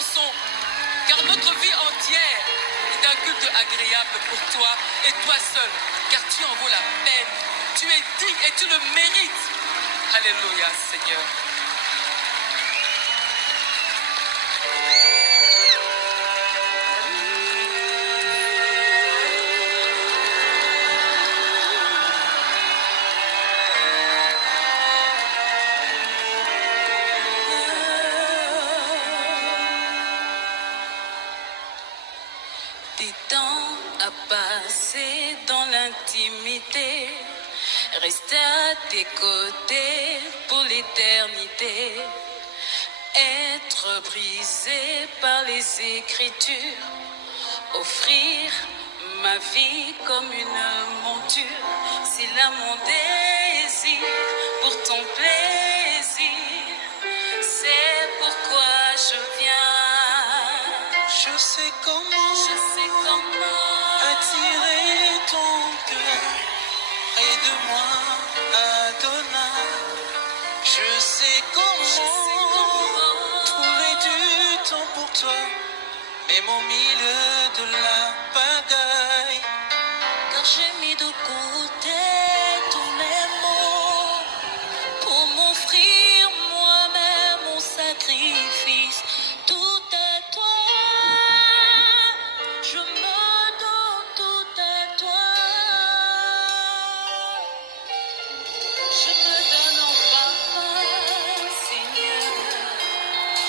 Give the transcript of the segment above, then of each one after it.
chansons, car notre vie entière est un culte agréable pour toi et toi seul, car tu en vaux la peine. Tu es digne et tu le mérites. Alléluia, Seigneur. Des temps à passer dans l'intimité, rester à tes côtés pour l'éternité, être brisé par les Écritures, offrir ma vie comme une monture, c'est là mon désir pour ton plaisir, c'est pourquoi je viens. Je sais comment attirer ton cœur. Aide-moi à donner. Je sais comment trouver du temps pour toi, même au milieu de la pagaille. Car j'ai mis de côté tous mes mots pour m'offrir moi-même mon sacrifice. Tout à toi, je me donne tout à toi. Je me donne en parfum, Seigneur.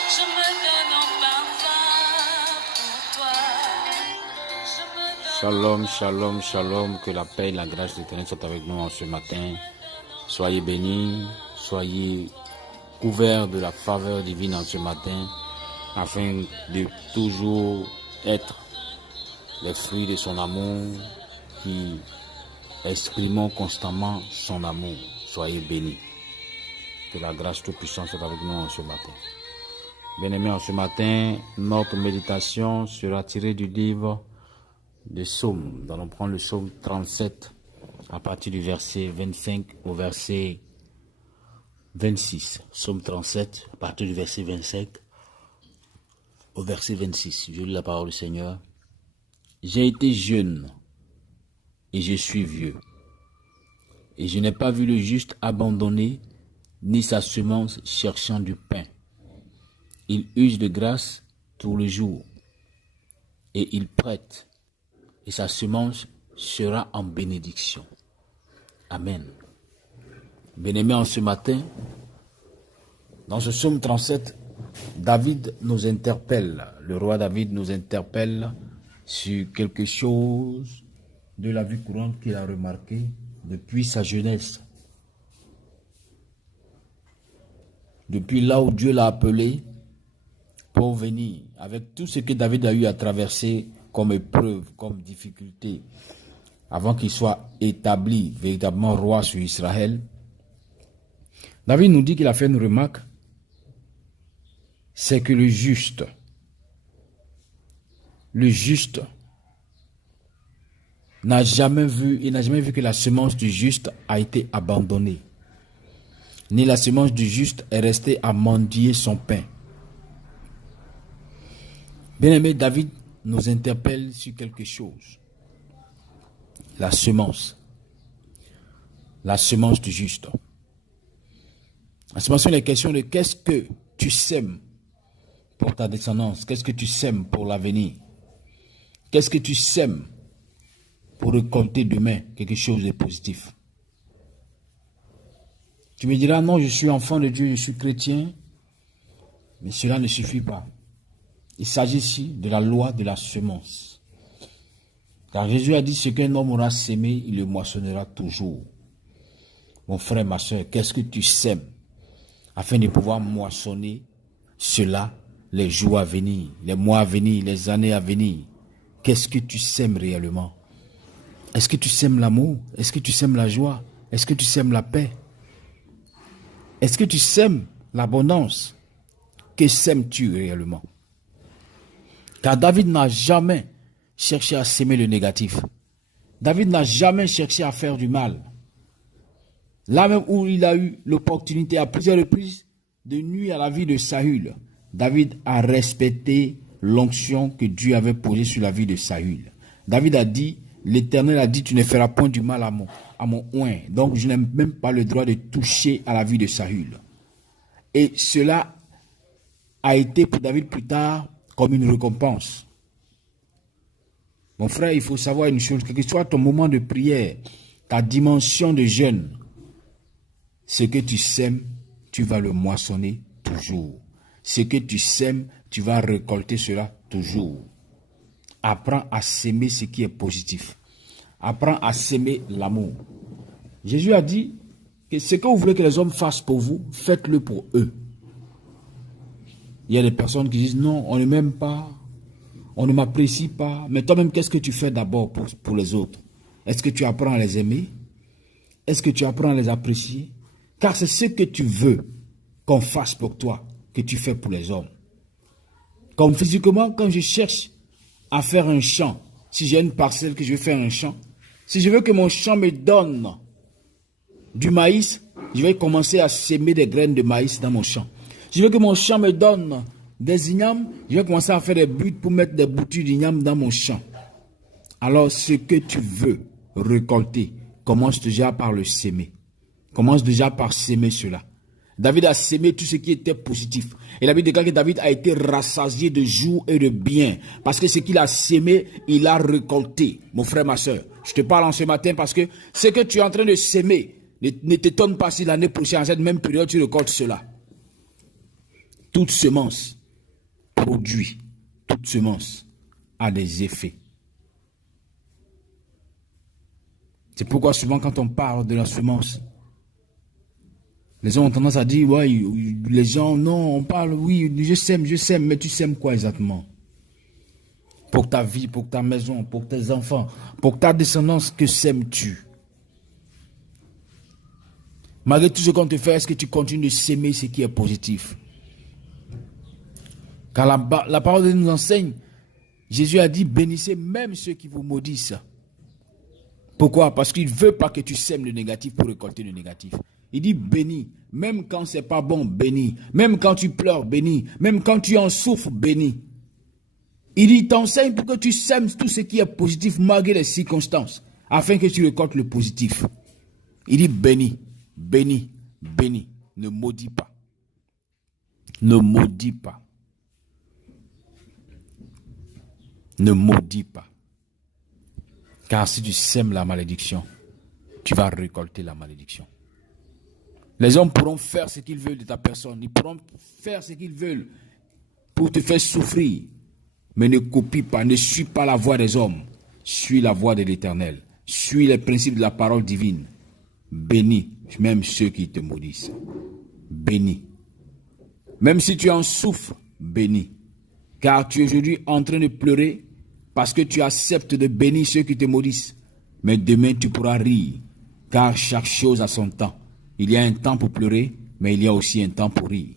Je me donne en parfum pour toi. Je me donne. Shalom, shalom, shalom, que la paix et la grâce de l'Éternel soient avec nous en ce matin. Soyez bénis, soyez couverts de la faveur divine en ce matin, afin de toujours être les fruits de son amour, qui exprimons constamment son amour. Soyez bénis. Que la grâce toute-puissante soit avec nous en ce matin. Bien-aimés, en ce matin, notre méditation sera tirée du livre des Psaumes. Nous allons prendre le psaume 37 à partir du verset 25 au verset 26. Psaume 37 à partir du verset 25 au verset 26. Je lis la parole du Seigneur. J'ai été jeune et je suis vieux, et je n'ai pas vu le juste abandonné, ni sa semence cherchant du pain. Il use de grâce tout le jour, et il prête, et sa semence sera en bénédiction. Amen. Bien-aimés, en ce matin, dans ce psaume 37, David nous interpelle, le roi David nous interpelle sur quelque chose de la vie courante qu'il a remarqué depuis sa jeunesse. Depuis là où Dieu l'a appelé pour venir, avec tout ce que David a eu à traverser comme épreuve, comme difficulté, avant qu'il soit établi véritablement roi sur Israël. David nous dit qu'il a fait une remarque, c'est que le juste n'a jamais vu que la semence du juste a été abandonnée, ni la semence du juste est restée à mendier son pain. Bien-aimé, David nous interpelle sur quelque chose. La semence du juste. La semence, c'est la question de qu'est-ce que tu sèmes pour ta descendance, qu'est-ce que tu sèmes pour l'avenir, qu'est-ce que tu sèmes pour récolter demain quelque chose de positif. Tu me diras, non, je suis enfant de Dieu, je suis chrétien, mais cela ne suffit pas. Il s'agit ici de la loi de la semence. Car Jésus a dit, ce qu'un homme aura sémé, il le moissonnera toujours. Mon frère, ma soeur, qu'est-ce que tu sèmes afin de pouvoir moissonner cela les jours à venir, les mois à venir, les années à venir? Qu'est-ce que tu sèmes réellement? Est-ce que tu sèmes l'amour? Est-ce que tu sèmes la joie? Est-ce que tu sèmes la paix? Est-ce que tu sèmes l'abondance? Que sèmes-tu réellement? Car David n'a jamais cherché à s'aimer le négatif. David n'a jamais cherché à faire du mal. Là même où il a eu l'opportunité à plusieurs reprises de nuire à la vie de Saül, David a respecté l'onction que Dieu avait posée sur la vie de Saül. David a dit, l'Éternel a dit, tu ne feras point du mal à mon oint. Donc je n'ai même pas le droit de toucher à la vie de Saül. Et cela a été pour David plus tard comme une récompense. Mon frère, il faut savoir une chose, quel que soit ton moment de prière, ta dimension de jeûne, ce que tu sèmes, tu vas le moissonner toujours. Ce que tu sèmes, tu vas récolter cela toujours. Apprends à s'aimer ce qui est positif. Apprends à s'aimer l'amour. Jésus a dit que ce que vous voulez que les hommes fassent pour vous, faites-le pour eux. Il y a des personnes qui disent non, on ne m'aime pas, on ne m'apprécie pas. Mais toi-même, qu'est-ce que tu fais d'abord pour les autres? Est-ce que tu apprends à les aimer? Est-ce que tu apprends à les apprécier? Car c'est ce que tu veux qu'on fasse pour toi que tu fais pour les hommes. Comme physiquement, quand je cherche à faire un champ, si j'ai une parcelle que je veux faire un champ, si je veux que mon champ me donne du maïs, je vais commencer à semer des graines de maïs dans mon champ. Si je veux que mon champ me donne des ignames, je vais commencer à faire des buts pour mettre des boutures d'ignames dans mon champ. Alors, ce que tu veux récolter, commence déjà par le semer. Commence déjà par s'aimer cela. David a sémé tout ce qui était positif. Et la Bible déclare que David a été rassasié de joie et de bien. Parce que ce qu'il a sémé, il a récolté. Mon frère, ma soeur, je te parle en ce matin parce que ce que tu es en train de s'aimer, ne t'étonne pas si l'année prochaine, à cette même période, tu récoltes cela. Toute semence produit, toute semence a des effets. C'est pourquoi souvent quand on parle de la semence, les gens ont tendance à dire, ouais, les gens, non, on parle, oui, je sème, mais tu sèmes quoi exactement? Pour ta vie, pour ta maison, pour tes enfants, pour ta descendance, que sèmes-tu? Malgré tout ce qu'on te fait, est-ce que tu continues de s'aimer ce qui est positif? Car la parole de Dieu nous enseigne, Jésus a dit, bénissez même ceux qui vous maudissent. Pourquoi? Parce qu'il ne veut pas que tu sèmes le négatif pour récolter le négatif. Il dit bénis, même quand c'est pas bon, bénis. Même quand tu pleures, bénis. Même quand tu en souffres, bénis. Il dit, t'enseigne pour que tu sèmes tout ce qui est positif malgré les circonstances, afin que tu récoltes le positif. Il dit bénis, bénis, bénis. Ne maudis pas. Ne maudis pas. Ne maudis pas. Car si tu sèmes la malédiction, tu vas récolter la malédiction. Les hommes pourront faire ce qu'ils veulent de ta personne. Ils pourront faire ce qu'ils veulent pour te faire souffrir. Mais ne copie pas, ne suis pas la voie des hommes. Suis la voie de l'Éternel. Suis les principes de la parole divine. Bénis même ceux qui te maudissent. Bénis. Même si tu en souffres, bénis. Car tu es aujourd'hui en train de pleurer parce que tu acceptes de bénir ceux qui te maudissent. Mais demain tu pourras rire. Car chaque chose a son temps. Il y a un temps pour pleurer, mais il y a aussi un temps pour rire.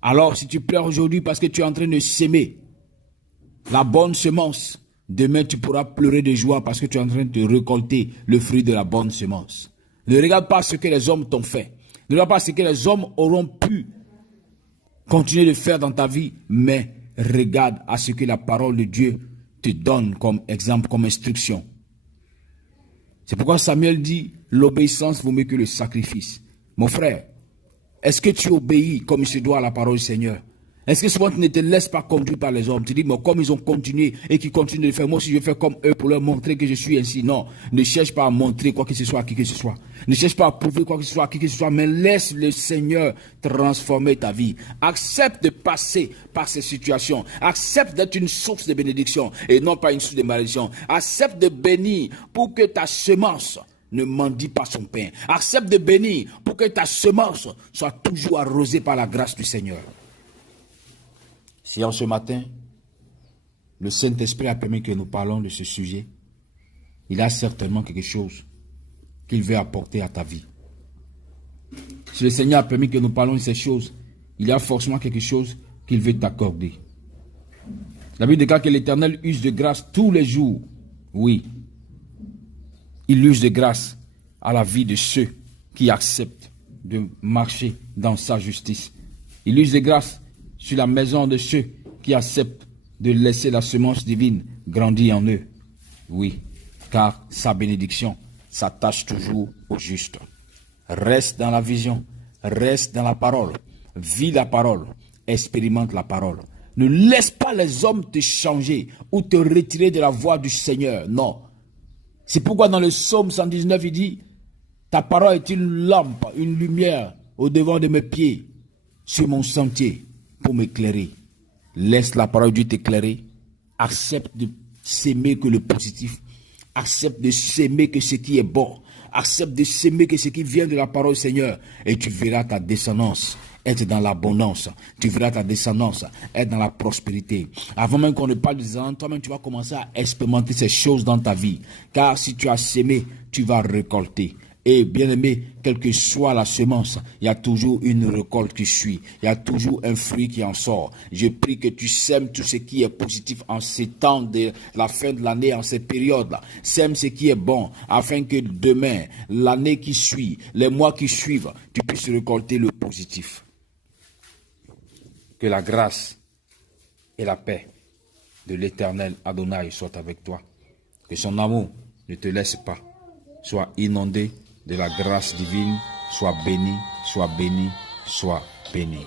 Alors, si tu pleures aujourd'hui parce que tu es en train de s'aimer la bonne semence, demain tu pourras pleurer de joie parce que tu es en train de récolter le fruit de la bonne semence. Ne regarde pas ce que les hommes t'ont fait. Ne regarde pas ce que les hommes auront pu continuer de faire dans ta vie, mais regarde à ce que la parole de Dieu te donne comme exemple, comme instruction. C'est pourquoi Samuel dit, l'obéissance vaut mieux que le sacrifice. Mon frère, est-ce que tu obéis comme il se doit à la parole du Seigneur? Est-ce que souvent tu ne te laisses pas conduire par les hommes? Tu dis, mais comme ils ont continué et qu'ils continuent de le faire, moi aussi je vais faire comme eux pour leur montrer que je suis ainsi. Non, ne cherche pas à montrer quoi que ce soit à qui que ce soit. Ne cherche pas à prouver quoi que ce soit à qui que ce soit, mais laisse le Seigneur transformer ta vie. Accepte de passer par ces situations. Accepte d'être une source de bénédiction et non pas une source de malédiction. Accepte de bénir pour que ta semence ne mendie pas son pain. Accepte de bénir pour que ta semence soit toujours arrosée par la grâce du Seigneur. Si en ce matin, le Saint-Esprit a permis que nous parlons de ce sujet, il a certainement quelque chose qu'il veut apporter à ta vie. Si le Seigneur a permis que nous parlons de ces choses, il y a forcément quelque chose qu'il veut t'accorder. La Bible déclare que l'Éternel use de grâce tous les jours. Oui. Il use de grâce à la vie de ceux qui acceptent de marcher dans sa justice. Il use de grâce sur la maison de ceux qui acceptent de laisser la semence divine grandir en eux. Oui, car sa bénédiction s'attache toujours au juste. Reste dans la vision, reste dans la parole, vis la parole, expérimente la parole. Ne laisse pas les hommes te changer ou te retirer de la voie du Seigneur. Non. C'est pourquoi dans le psaume 119, il dit, ta parole est une lampe, une lumière au devant de mes pieds, sur mon sentier, pour m'éclairer. Laisse la parole de Dieu t'éclairer. Accepte de s'aimer que le positif. Accepte de s'aimer que ce qui est bon. Accepte de s'aimer que ce qui vient de la parole du Seigneur. Et tu verras ta descendance être dans l'abondance. Tu verras ta descendance être dans la prospérité. Avant même qu'on ne parle de descendance, toi-même tu vas commencer à expérimenter ces choses dans ta vie. Car si tu as sémé, tu vas récolter. Et bien aimé, quelle que soit la semence, il y a toujours une récolte qui suit. Il y a toujours un fruit qui en sort. Je prie que tu sèmes tout ce qui est positif en ces temps de la fin de l'année, en ces périodes-là. Sème ce qui est bon, afin que demain, l'année qui suit, les mois qui suivent, tu puisses récolter le positif. Que la grâce et la paix de l'Éternel Adonai soient avec toi. Que son amour ne te laisse pas. Sois inondé de la grâce divine, sois béni, sois béni, sois béni.